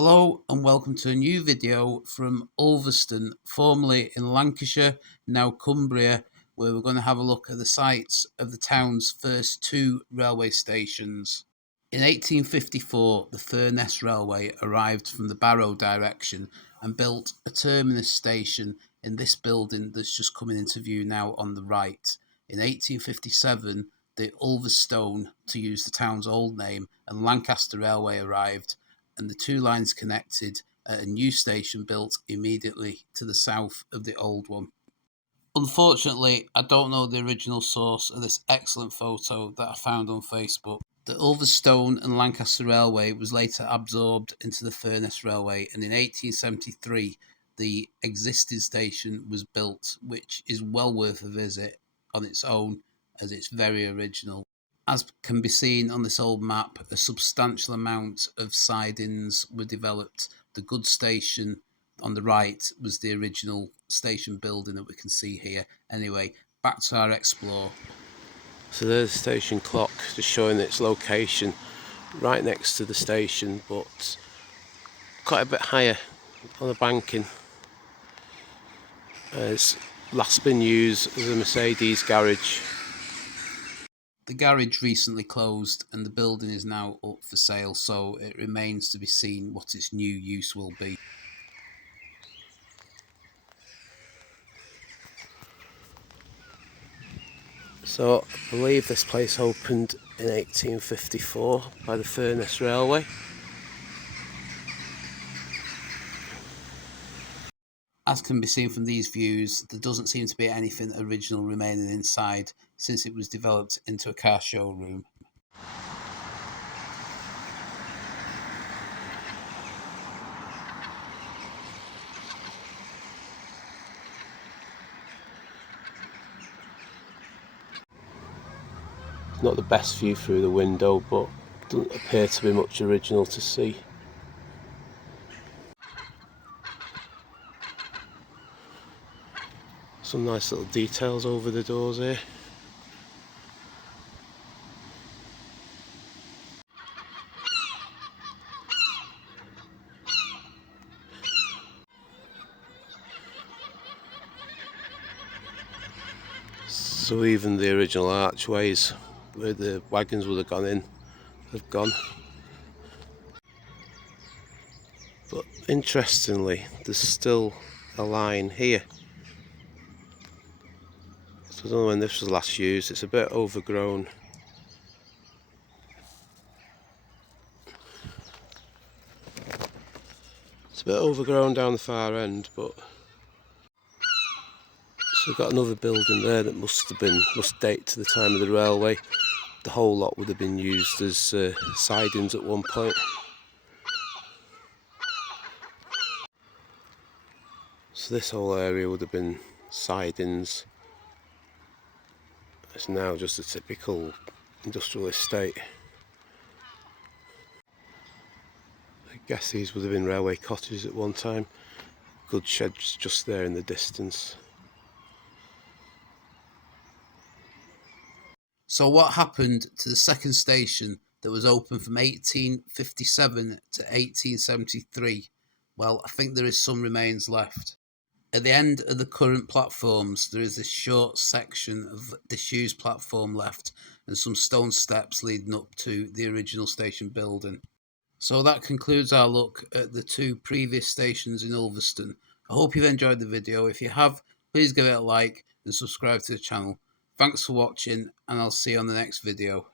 Hello and welcome to a new video from Ulverston, formerly in Lancashire, now Cumbria, where we're going to have a look at the sites of the town's first two railway stations. In 1854, the Furness Railway arrived from the Barrow direction and built a terminus station in this building that's just coming into view now on the right. In 1857, the Ulverston, to use the town's old name, and Lancaster Railway arrived, and the two lines connected at a new station built immediately to the south of the old one. Unfortunately, I don't know the original source of this excellent photo that I found on Facebook. The Ulverston and Lancaster Railway was later absorbed into the Furness Railway, and in 1873 the existing station was built, which is well worth a visit on its own as it's very original. As can be seen on this old map, a substantial amount of sidings were developed. The goods station on the right was the original station building that we can see here. Anyway, back to our explore. So there's the station clock, just showing its location right next to the station, but quite a bit higher on the banking. It's last been used as a Mercedes garage. The garage recently closed and the building is now up for sale, so it remains to be seen what its new use will be. So I believe this place opened in 1854 by the Furness Railway. As can be seen from these views, there doesn't seem to be anything original remaining inside since it was developed into a car showroom. Not the best view through the window, but doesn't appear to be much original to see. Some nice little details over the doors here. So even the original archways where the wagons would have gone in have gone. But interestingly, there's still a line here. So I don't know when this was last used. It's a bit overgrown. It's a bit overgrown down the far end, but so we've got another building there that must date to the time of the railway. The whole lot would have been used as sidings at one point. So this whole area would have been sidings. It's now just a typical industrial estate. I guess these would have been railway cottages at one time. Good sheds just there in the distance. So what happened to the second station that was open from 1857 to 1873? Well, I think there is some remains left. At the end of the current platforms, there is a short section of disused platform left and some stone steps leading up to the original station building. So that concludes our look at the two previous stations in Ulverston. I hope you've enjoyed the video. If you have, please give it a like and subscribe to the channel. Thanks for watching, and I'll see you on the next video.